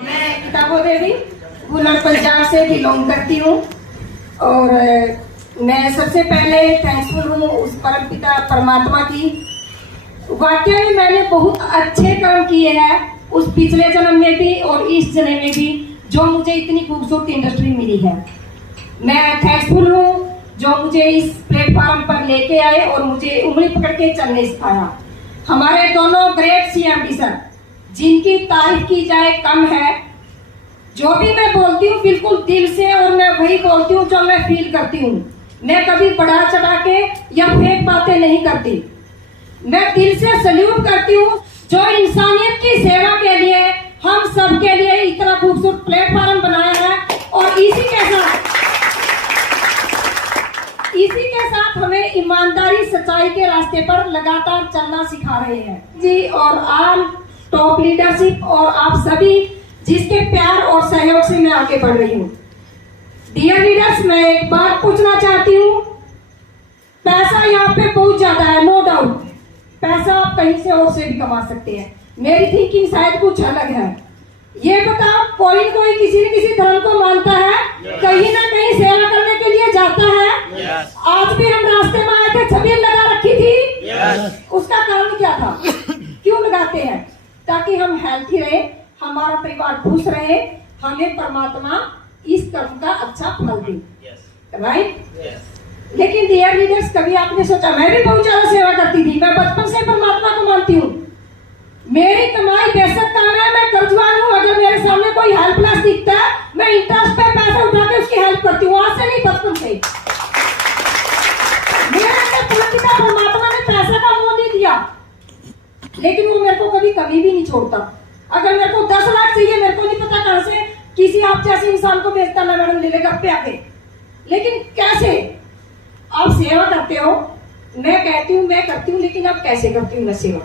मैं किताबों देवी बुलंद पंजाब से बिलोंग करती हूँ और मैं सबसे पहले थैंकफुल हूँ उस परम पिता परमात्मा की। वाकई में मैंने बहुत अच्छे कर्म किए हैं उस पिछले जन्म में भी और इस जन्म में भी, जो मुझे इतनी खूबसूरत इंडस्ट्री मिली है। मैं थैंकफुल हूँ जो मुझे इस प्लेटफॉर्म पर लेके आए और मुझे उंगली पकड़ के चलने सिखाया। हमारे दोनों ग्रेट सीएमडी सर, जिनकी तारीफ की जाए कम है। जो भी मैं बोलती हूँ बिल्कुल दिल से, और मैं वही बोलती हूँ जो मैं फील करती हूँ। मैं कभी बढ़ा चढ़ा के या फेक बातें नहीं करती। मैं दिल से सल्यूट करती हूँ जो इंसानियत की सेवा के लिए, हम सब के लिए इतना खूबसूरत प्लेटफॉर्म बनाया है। और इसी के साथ हमें ईमानदारी सच्चाई के रास्ते पर लगातार चलना सिखा रहे हैं जी। और आल टॉप लीडरशिप और आप सभी जिसके प्यार और सहयोग से मैं आगे बढ़ रही हूँ। डियर लीडर्स, मैं एक बात पूछना चाहती हूँ। पैसा यहाँ पे बहुत ज्यादा है, नो डाउट। पैसा आप कहीं से और से भी कमा सकते हैं। मेरी थिंकिंग शायद कुछ अलग है। ये बताओ, कोई किसी न किसी धर्म को मानता है, कहीं ना कहीं सेवा करने के लिए जाता है। आज भी हम रास्ते में आए थे, छबील लगा रखी थी। उसका कारण क्या था? क्यों लगाते हैं? ताकि हम हेल्थी रहे, हमारा परिवार खुश रहे, हमें परमात्मा इस कर्म का अच्छा फल दे। राइट? लेकिन डियर लीडर्स, कभी आपने सोचा, मैं भी बहुत ज्यादा सेवा करती थी। मैं बचपन से परमात्मा को मानती हूँ। मेरी कमाई बेशक कम है, मैं कर्जवान हूँ। अगर मेरे सामने कोई हेल्पलेस दिखता है, मैं इंटरेस्ट पे पैसा उठा के उसकी हेल्प करती हूँ। आज से नहीं, बचपन से। परमात्मा ने पैसा का मोह नहीं दिया, लेकिन वो मेरे को कभी कभी भी नहीं छोड़ता। अगर मेरे को 10 लाख चाहिए, मेरे को नहीं पता कहां से किसी आप जैसे इंसान को बेचता ना मैडम ले लेगा पे आके। लेकिन कैसे आप सेवा करते हो? मैं कहती हूँ मैं करती हूँ, लेकिन अब कैसे करती हूँ मैं सेवा?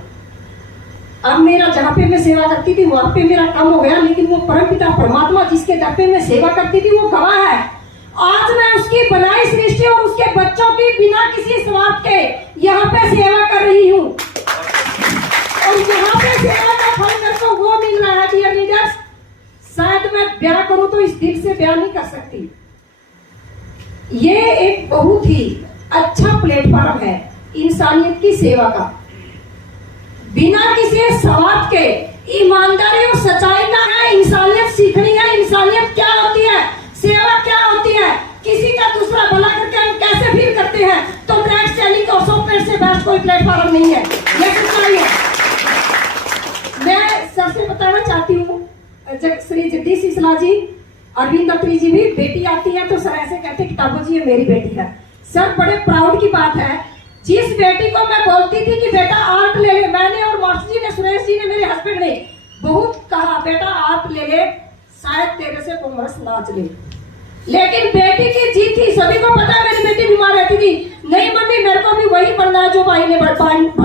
अब मेरा जहाँ पे मैं सेवा करती थी वहां पे मेरा कम हो गया, लेकिन वो परमपिता परमात्मा जिसके दर पे मैं सेवा करती थी वो गवाह है। आज मैं उसकी बनाई सृष्टि और उसके बच्चों की बिना किसी स्वार्थ के यहाँ पे सेवा कर रही हूँ। और यहाँ पे सेवा का फल मेरे को वो मिल रहा है डियर लीडर्स। शायद मैं ब्याह करूं तो इस दिल से ब्याह नहीं कर सकती। ये एक बहुत ही अच्छा प्लेटफॉर्म है इंसानियत की सेवा का, बिना किसी स्वार्थ के, ईमानदारी और सच्चाई का है। इंसानियत सीखनी है। इंसानियत क्या होती है, सेवा क्या होती है, किसी का दूसरा भला करके हम कैसे फील करते हैं। तो ग्रेट सेलिंग और सॉफ्टवेयर से बेस्ट कोई प्लेटफॉर्म नहीं है। ये सच्चाई है। मैं सबसे बताना चाहती हूँ, श्री जगदीश सिसला जी, अरविंद अत्री जी भी बेटी आती है तो सर ऐसे कहते हैं किताबों जी ये मेरी बेटी है। सर बड़े प्राउड की बात है। जिस बेटी को मैं बोलती थी कि बेटा आर्ट ले ले, मैंने और मास्टर जी ने, सुरेश जी ने, मेरे हस्बैंड ने बहुत कहा बेटा आर्ट ले ले, शायद तेरे से कॉमर्स ना चले। लेकिन बेटी की जीत थी। सभी को पता है मेरी बेटी बीमार रहती थी। नहीं मम्मी, मेरे को भी वही पढ़ना है जो भाई ने पढ़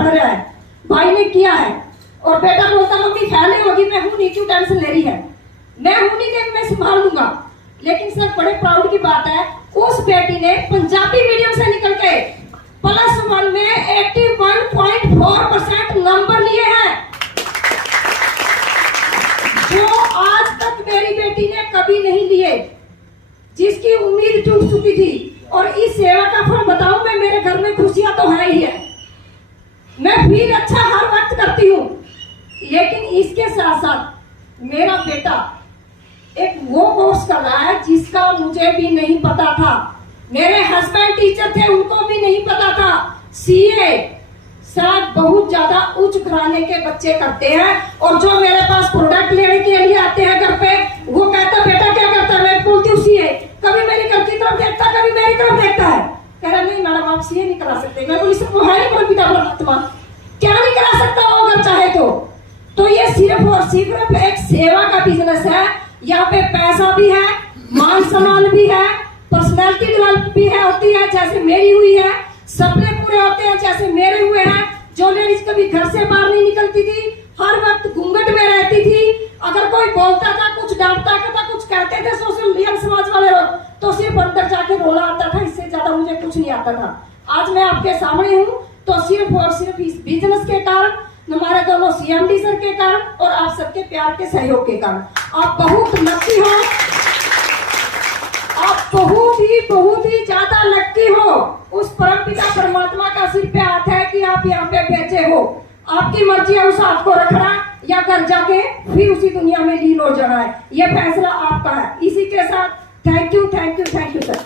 रहा है, भाई ने किया है। और बेटा बोलता मम्मी फेल होगी, मैं हूं नहीं, क्यों टेंशन ले रही है, मैं हूं नहीं कि मैं संभाल लूंगा। लेकिन सर बड़े प्राउड की बात है, उस बेटी ने पंजाबी मीडियम से निकल के +1 में 81.4% नंबर लिए हैं, जो आज तक मेरी बेटी ने कभी नहीं लिए, जिसकी उम्मीद टूट चुकी थी। और इस सेवा का फल बताऊं मैं, मेरे घर में खुशियां तो है ही है। मैं फील अच्छा हर वक्त करती हूँ। लेकिन इसके साथ साथ मेरा बेटा एक वो कोर्स कर रहा है जिसका मुझे भी नहीं पता था। मेरे हस्बैंड टीचर थे, उनको भी नहीं पता था। सीए शायद बहुत ज्यादा उच्च घराने के बच्चे करते हैं। और जो मेरे पास प्रोडक्ट लेने के लिए आते हैं घर पे, वो कहता बेटा क्या करता है? मैं बोलती हूँ सीए। कभी मेरी घर की तरफ देखता, कभी मेरी तरफ देखता है। कह रहा नहीं मैडम आप सीए नहीं करा सकते। मैं बोली सब वो है नहीं पिता परमात्मा, क्या नहीं करा सकता वो अगर चाहे तो ये सिर्फ और सिर्फ एक सेवा का बिजनेस है। यहाँ पे पैसा भी है, मान सम्मान भी है, पर्सनैलिटी डेवलप भी है, होती है जैसे मेरी हुई है। सपने पूरे होते हैं जैसे मेरे हुए हैं। जो लेडीज कभी घर से बाहर नहीं निकलती थी, हर वक्त घूंघट में रहती थी। अगर कोई बोलता था, कुछ डांटता था, कुछ कहते थे सोशल मीडिया समाज वाले लोग, तो सिर्फ अंदर जाके रोना आता था। इससे ज्यादा मुझे कुछ नहीं आता था। आज मैं आपके सामने हूँ तो सिर्फ और सिर्फ इस बिजनेस के कारण, हमारे दोनों सीएमडी सर के कारण और आप सबके प्यार के सहयोग के कारण। आप बहुत लकी हो, आप बहुत ही ज्यादा लकी हो। उस परमपिता परमात्मा का सिर पे हाथ है कि आप यहाँ पे बैठे हो। आपकी मर्जी है उस हाथ को रखना या घर जाके फिर उसी दुनिया में लीन हो जाना है। ये फैसला आपका है। इसी के साथ थैंक यू सर।